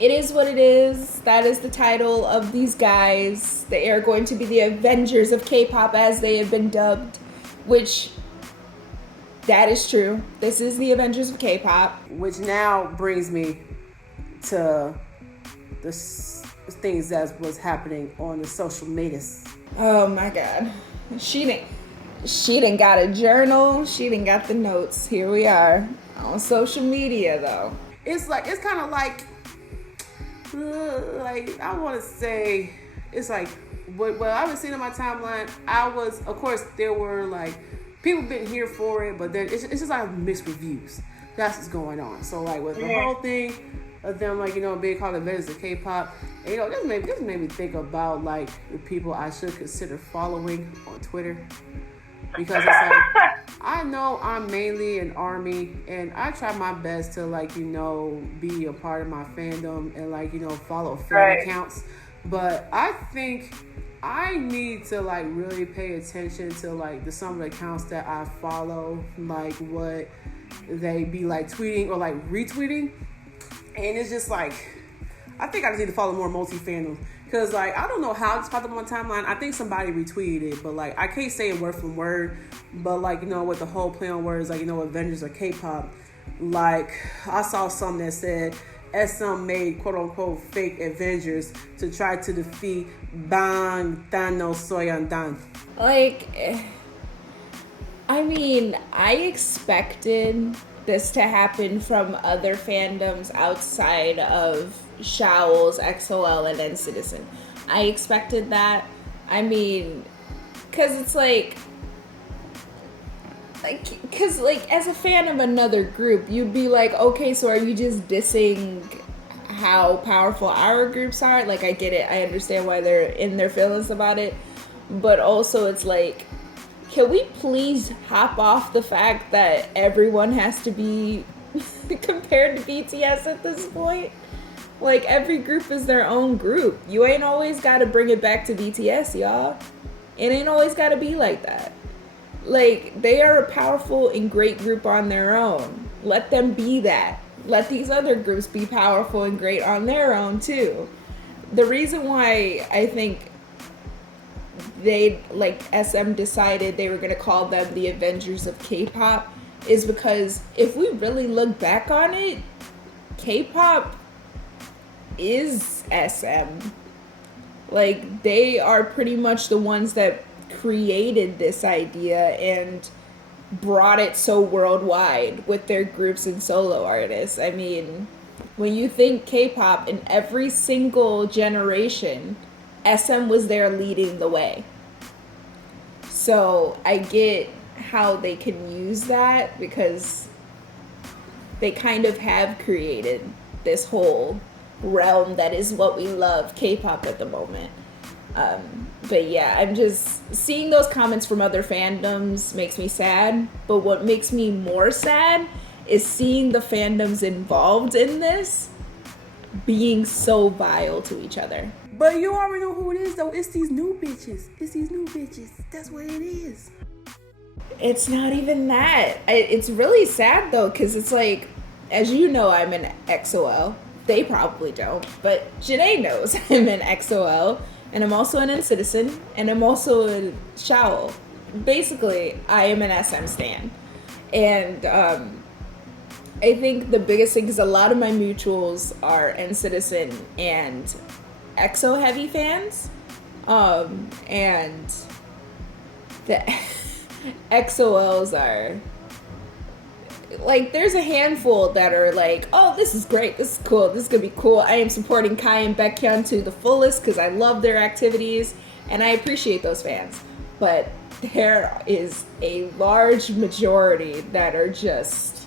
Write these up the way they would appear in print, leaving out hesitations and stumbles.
It is what it is. That is the title of these guys. They are going to be the Avengers of K-pop, as they have been dubbed, which that is true. This is the Avengers of K-pop. Which now brings me to the things that was happening on the social medias. Oh my god. She didn't got a journal. She didn't got the notes. Here we are on social media, though. It's kind of like I want to say, it's like what I was seeing on my timeline. Of course, there were like people been here for it, but then it's just like mixed reviews. That's what's going on. So like with the whole thing of them, like, being called Avengers of K-pop, and, this made me think about like the people I should consider following on Twitter, because it's like I know I'm mainly an ARMY, and I try my best to be a part of my fandom and follow fan accounts, but I think I need to really pay attention to some of the accounts that I follow, what they be tweeting or retweeting. And it's just I think I just need to follow more multi-fandoms. Because, I don't know how it's popped up on my timeline. I think somebody retweeted it. But, I can't say it word for word. But, with the whole play on words, Avengers or K-pop. I saw something that said SM made, quote-unquote, fake Avengers to try to defeat Bang Thanos Soyandan. I expected this to happen from other fandoms outside of Seoul's XOL and NCitizen. I expected that. Because it's as a fan of another group, you'd be like, okay, so are you just dissing how powerful our groups are? I get it. I understand why they're in their feelings about it. But also it's can we please hop off the fact that everyone has to be compared to BTS at this point? Every group is their own group. You ain't always got to bring it back to BTS, y'all. It ain't always got to be like that. They are a powerful and great group on their own. Let them be that. Let these other groups be powerful and great on their own, too. The reason why I think SM decided they were going to call them the Avengers of K-pop is because if we really look back on it, K-pop is SM. They are pretty much the ones that created this idea and brought it so worldwide with their groups and solo artists. When you think K-pop, in every single generation, SM was there leading the way. So I get how they can use that because they kind of have created this whole realm that is what we love, K-pop, at the moment. But yeah, I'm just seeing those comments from other fandoms makes me sad. But what makes me more sad is seeing the fandoms involved in this being so vile to each other. But you already know who it is, though. It's these new bitches. That's what it is. It's not even that. It's really sad, though, because it's as you know, I'm an XOL. They probably don't, but Janae knows I'm an XOL, and I'm also an NCitizen, and I'm also a Seoul. Basically, I am an SM stan. And I think the biggest thing is a lot of my mutuals are NCitizen and EXO heavy fans, and the XOLs are there's a handful that are oh, this is great, this is cool, this is gonna be cool. I am supporting Kai and Baekhyun to the fullest because I love their activities and I appreciate those fans. But there is a large majority that are just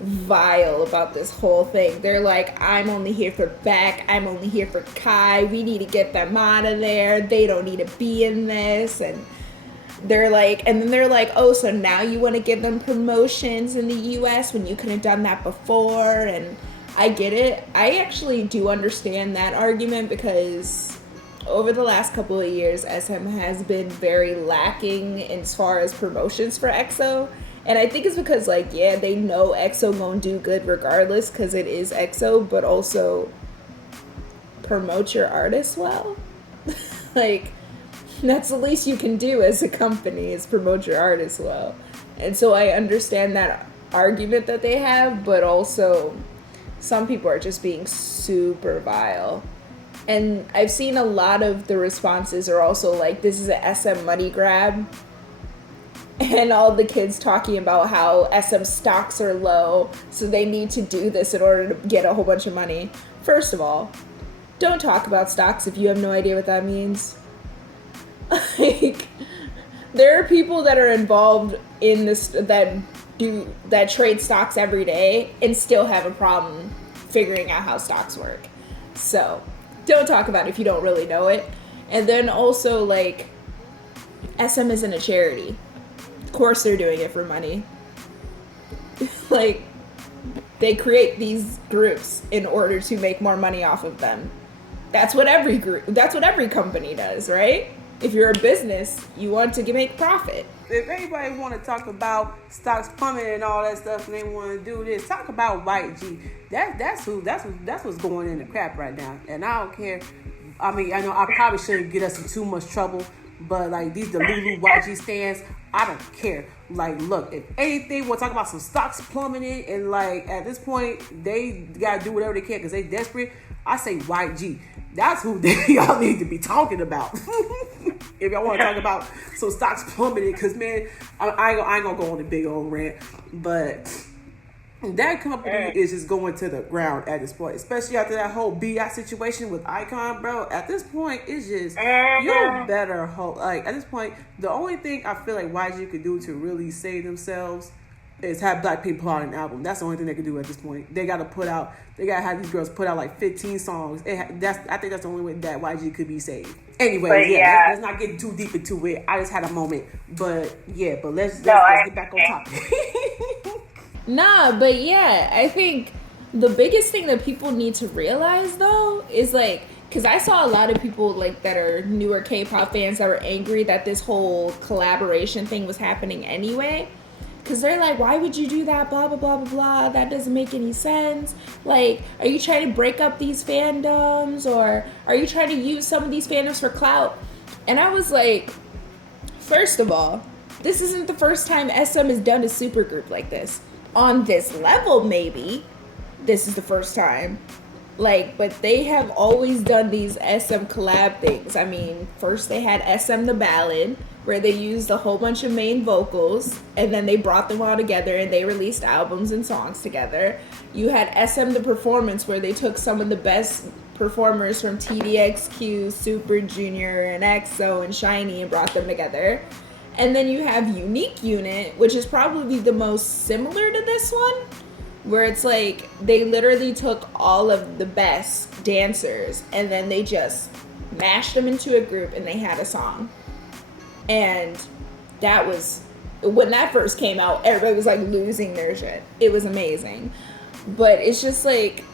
vile about this whole thing. They're I'm only here for Beck, I'm only here for Kai, we need to get them out of there, they don't need to be in this. And they're and then they're oh, so now you want to give them promotions in the US when you could have done that before. And I get it. I actually do understand that argument because over the last couple of years, SM has been very lacking as far as promotions for EXO. And I think it's because, they know EXO gonna do good regardless because it is EXO, but also promote your artist well. Like, that's the least you can do as a company is promote your artist well. And so I understand that argument that they have, but also some people are just being super vile. And I've seen a lot of the responses are also like, this is an SM money grab. And all the kids talking about how SM stocks are low, so they need to do this in order to get a whole bunch of money. First of all, don't talk about stocks if you have no idea what that means. Like, there are people that are involved in this that trade stocks every day and still have a problem figuring out how stocks work. So don't talk about it if you don't really know it. And then also, like, SM isn't a charity. Of course they're doing it for money. Like, they create these groups in order to make more money off of them. That's what every company does, right? If you're a business, you want to make profit. If anybody want to talk about stocks plummeting and all that stuff, and they want to do this, talk about White G. That's what's going in the crap right now. And I don't care. I mean, I know I probably shouldn't get us in too much trouble, but like these Delulu YG stands, I don't care. Like, look, if anything, we'll talk about some stocks plummeting, and like at this point, they gotta do whatever they can because they desperate. I say YG. That's who y'all need to be talking about. If y'all want to talk about some stocks plummeting, because man, I ain't gonna go on a big old rant, but that company is just going to the ground at this point, especially after that whole BI situation with Icon, bro. At this point, it's just you better hope. Like at this point, the only thing I feel like YG could do to really save themselves is have Blackpink put out an album. That's the only thing they can do at this point. They gotta have these girls put out like 15 songs. I think that's the only way that YG could be saved. Anyways, let's not get too deep into it. I just had a moment, but let's get back on topic. Nah, but yeah, I think the biggest thing that people need to realize though is like, because I saw a lot of people like that are newer K-pop fans that were angry that this whole collaboration thing was happening anyway. Because they're like, why would you do that? Blah, blah, blah, blah, blah. That doesn't make any sense. Like, are you trying to break up these fandoms? Or are you trying to use some of these fandoms for clout? And I was like, first of all, this isn't the first time SM has done a supergroup like this. On this level, maybe, this is the first time. Like, but they have always done these SM collab things. I mean, first they had SM The Ballad, where they used a whole bunch of main vocals, and then they brought them all together and they released albums and songs together. You had SM The Performance, where they took some of the best performers from TDXQ, Super Junior, and EXO, and SHINee and brought them together. And then you have Unique Unit, which is probably the most similar to this one, where it's like they literally took all of the best dancers and then they just mashed them into a group and they had a song. And that was, when that first came out, everybody was like losing their shit. It was amazing. But it's just like,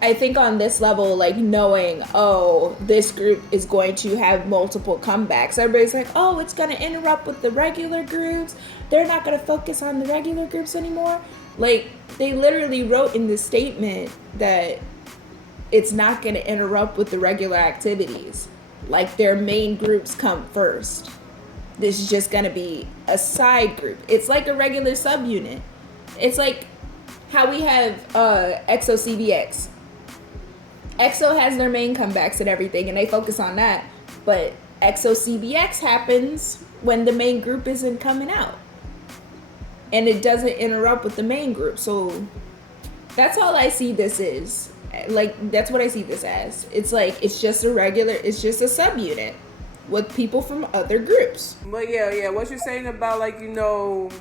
I think on this level, like knowing, oh, this group is going to have multiple comebacks. Everybody's like, oh, it's going to interrupt with the regular groups. They're not going to focus on the regular groups anymore. Like, they literally wrote in the statement that it's not going to interrupt with the regular activities. Like, their main groups come first. This is just going to be a side group. It's like a regular subunit. It's like how we have EXO CBX. EXO has their main comebacks and everything, and they focus on that. But EXO CBX happens when the main group isn't coming out. And it doesn't interrupt with the main group. So that's all I see this is. Like, that's what I see this as. It's like, it's just a subunit with people from other groups. But yeah, what you're saying about like,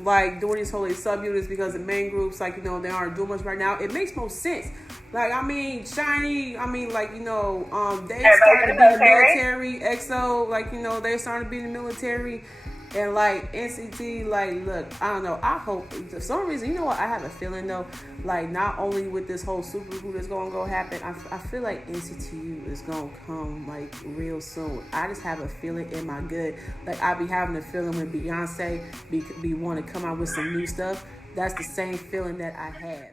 like doing these whole subunits because the main groups, like, they aren't doing much right now, it makes no sense. Like, I mean, SHINee, they started to be in the military. EXO, like, they're starting to be in the military. And like NCT, like, look, I don't know. I hope for some reason, I have a feeling though, like not only with this whole super group that's gonna go happen, I feel like NCTU is gonna come like real soon. I just have a feeling in my gut. Like I be having a feeling when Beyonce be want to come out with some new stuff. That's the same feeling that I have.